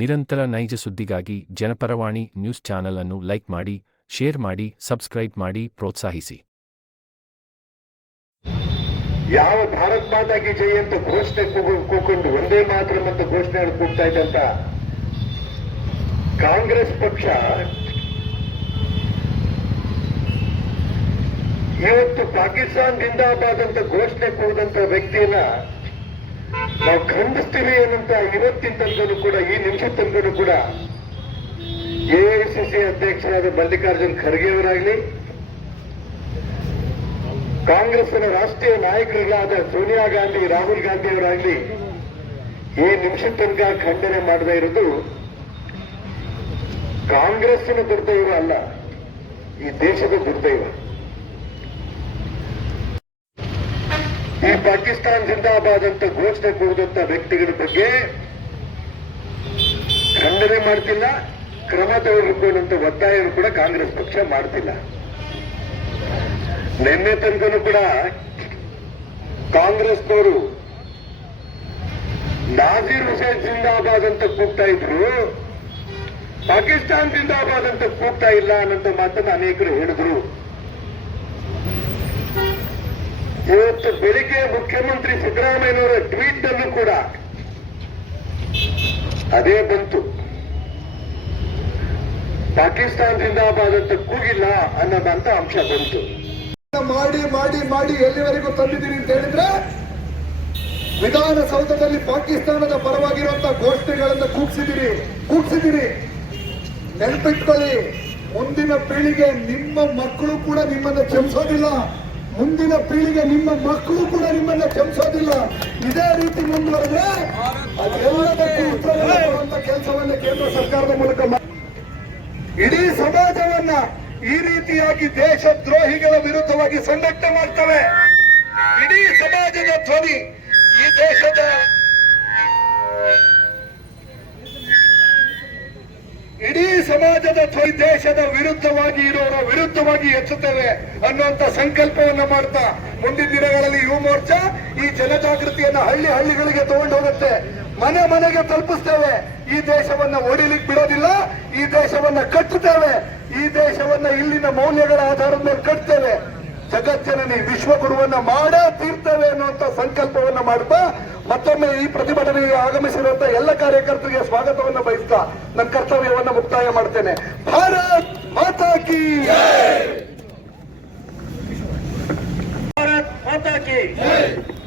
ನಿರಂತರ ನೈಜ ಸುದ್ದಿಗಾಗಿ ಜನಪರವಾಣಿ ನ್ಯೂಸ್ ಚಾನೆಲ್ ಅನ್ನು ಲೈಕ್ ಮಾಡಿ, ಶೇರ್ ಮಾಡಿ, ಸಬ್ಸ್ಕ್ರೈಬ್ ಮಾಡಿ ಪ್ರೋತ್ಸಾಹಿಸಿ. ಯಾವ ಭಾರತ್ ಮಾತಾ ಕಿ ಜೈ ಅಂತ ಘೋಷಣೆ ಕೂಕೊಂಡು ಒಂದೇ ಮಾತ್ರ ಮತ್ತು ಘೋಷಣೆ ಕೂಗ್ತಾ ಇದ್ದಂತ ಕಾಂಗ್ರೆಸ್ ಪಕ್ಷ ಇವತ್ತು ಪಾಕಿಸ್ತಾನ್ ಜಿಂದಾಬಾದ್ ಅಂತ ಘೋಷಣೆ ಕೂಗದಂತ ವ್ಯಕ್ತಿಯನ್ನ ನಾವು ಖಂಡಿಸ್ತೀವಿ ಏನಂತ ಇವತ್ತಿನ ತನಕನೂ ಕೂಡ, ಈ ನಿಮಿಷ ತನಕನೂ ಕೂಡ. ಎಐಸಿಸಿ ಅಧ್ಯಕ್ಷರಾದ ಮಲ್ಲಿಕಾರ್ಜುನ್ ಖರ್ಗೆ ಅವರಾಗ್ಲಿ ಕಾಂಗ್ರೆಸ್ನ ರಾಷ್ಟ್ರೀಯ ನಾಯಕರುಗಳಾದ ಸೋನಿಯಾ ಗಾಂಧಿ, ರಾಹುಲ್ ಗಾಂಧಿ ಅವರಾಗ್ಲಿ, ಈ ನಿಮಿಷ ತನಕ ಖಂಡನೆ ಮಾಡದೇ ಇರೋದು ಕಾಂಗ್ರೆಸ್ಸಿನ ದುರ್ದೈವ ಅಲ್ಲ, ಈ ದೇಶದ ದುರ್ದೈವ. ಈ ಪಾಕಿಸ್ತಾನ್ ಜಿಂದಾಬಾದ್ ಅಂತ ಘೋಷಣೆ ಕೂಡಿದಂತ ವ್ಯಕ್ತಿಗಳ ಬಗ್ಗೆ ಖಂಡನೆ ಮಾಡ್ತಿಲ್ಲ, ಕ್ರಮ ತೆಗೆದುಕೊಳ್ಳುವಂತ ಒತ್ತಾಯ ಕೂಡ ಕಾಂಗ್ರೆಸ್ ಪಕ್ಷ ಮಾಡ್ತಿಲ್ಲ. ನಿನ್ನೆ ತನಕನೂ ಕೂಡ ಕಾಂಗ್ರೆಸ್ನವರು ನಾಜೀರ್ ಹುಸೇನ್ ಜಿಂದಾಬಾದ್ ಅಂತ ಕೂಗ್ತಾ ಇದ್ರು, ಪಾಕಿಸ್ತಾನ್ ಜಿಂದಾಬಾದ್ ಅಂತ ಕೂಗ್ತಾ ಇಲ್ಲ ಅನ್ನೋಂಥ ಮಾತನ್ನು ಅನೇಕರು ಹೇಳಿದ್ರು ಇವತ್ತು ಬೆಳಿಗ್ಗೆ ಮುಖ್ಯಮಂತ್ರಿ ಸಿದ್ದರಾಮಯ್ಯನವರ ಟ್ವೀಟ್ ಅಲ್ಲೂ ಕೂಡ ಅದೇ ಬಂತು. ಪಾಕಿಸ್ತಾನದಿಂದ ಅಂತ ಕೂಗಿಲ್ಲ ಅನ್ನೋದಂತ ಅಂಶ ಬಂತು. ಮಾಡಿ ಮಾಡಿ ಮಾಡಿ ಎಲ್ಲಿವರೆಗೂ ತಂದಿದ್ದೀರಿ ಅಂತ ಹೇಳಿದ್ರೆ, ವಿಧಾನಸೌಧದಲ್ಲಿ ಪಾಕಿಸ್ತಾನದ ಪರವಾಗಿರುವಂತಹ ಘೋಷಣೆಗಳನ್ನ ಕೂಗ್ಸಿದಿರಿ ಕೂಗ್ಸಿದಿರಿ ನೆನಪಿಟ್ಕೊಳ್ಳಿ, ಮುಂದಿನ ಪೀಳಿಗೆ ನಿಮ್ಮ ಮಕ್ಕಳು ಕೂಡ ನಿಮ್ಮನ್ನ ಕ್ಷಮಿಸೋದಿಲ್ಲ. ಮುಂದಿನ ಪೀಳಿಗೆ ನಿಮ್ಮ ಮಕ್ಕಳು ಕೂಡ ನಿಮ್ಮನ್ನ ಕ್ಷಮಿಸೋದಿಲ್ಲ. ಇದೇ ರೀತಿ ಮುಂದುವರೆದ್ರೆ ಅದೆಲ್ಲದಕ್ಕೂ ಕೆಲಸವನ್ನ ಕೇಂದ್ರ ಸರ್ಕಾರದ ಮೂಲಕ ಇಡೀ ಸಮಾಜವನ್ನ ಈ ರೀತಿಯಾಗಿ ದೇಶದ್ರೋಹಿಗಳ ವಿರುದ್ಧವಾಗಿ ಸಂಘಟನೆ ಮಾಡ್ತವೆ. ಇಡೀ ಸಮಾಜದ ಧ್ವನಿ ಈ ದೇಶದ ಇಡೀ ಸಮಾಜದ ಧ್ವನಿ ದೇಶದ ವಿರುದ್ಧವಾಗಿ ಇರೋರ ವಿರುದ್ಧವಾಗಿ ಹೆಚ್ಚುತ್ತೇವೆ ಅನ್ನುವಂತ ಸಂಕಲ್ಪವನ್ನ ಮಾಡ್ತಾ ಮುಂದಿನ ದಿನಗಳಲ್ಲಿ ಯುವ ಮೋರ್ಚಾ ಈ ಜನಜಾಗೃತಿಯನ್ನ ಹಳ್ಳಿ ಹಳ್ಳಿಗಳಿಗೆ ತಗೊಂಡು ಹೋಗುತ್ತೆ. ಮನೆ ಮನೆಗೆ ತಲುಪಿಸ್ತೇವೆ. ಈ ದೇಶವನ್ನ ಒಡಿಲಿಕ್ಕೆ ಬಿಡೋದಿಲ್ಲ. ಈ ದೇಶವನ್ನ ಕಟ್ಟುತ್ತೇವೆ ಈ ದೇಶವನ್ನ ಇಲ್ಲಿನ ಮೌಲ್ಯಗಳ ಆಧಾರದ ಮೇಲೆ ಕಟ್ತೇವೆ. ಜಗಜ್ಜನನಿ ವಿಶ್ವಗುರುವನ್ನ ಮಾಡ ತೀರ್ತೇವೆ ಅನ್ನುವಂತ ಸಂಕಲ್ಪವನ್ನ ಮಾಡ್ತಾ ಮತ್ತೊಮ್ಮೆ ಈ ಪ್ರತಿಭಟನೆಗೆ ಆಗಮಿಸಿರುವಂತ ಎಲ್ಲ ಕಾರ್ಯಕರ್ತರಿಗೆ ಸ್ವಾಗತವನ್ನ ಬಯಸ್ತಾ ನನ್ನ ಕರ್ತವ್ಯವನ್ನ ಮುಕ್ತಾಯ ಮಾಡ್ತೇನೆ. ಭಾರತ್ ಮಾತಾ ಕಿ ಭಾರತ್ ಮಾತಾ ಕಿ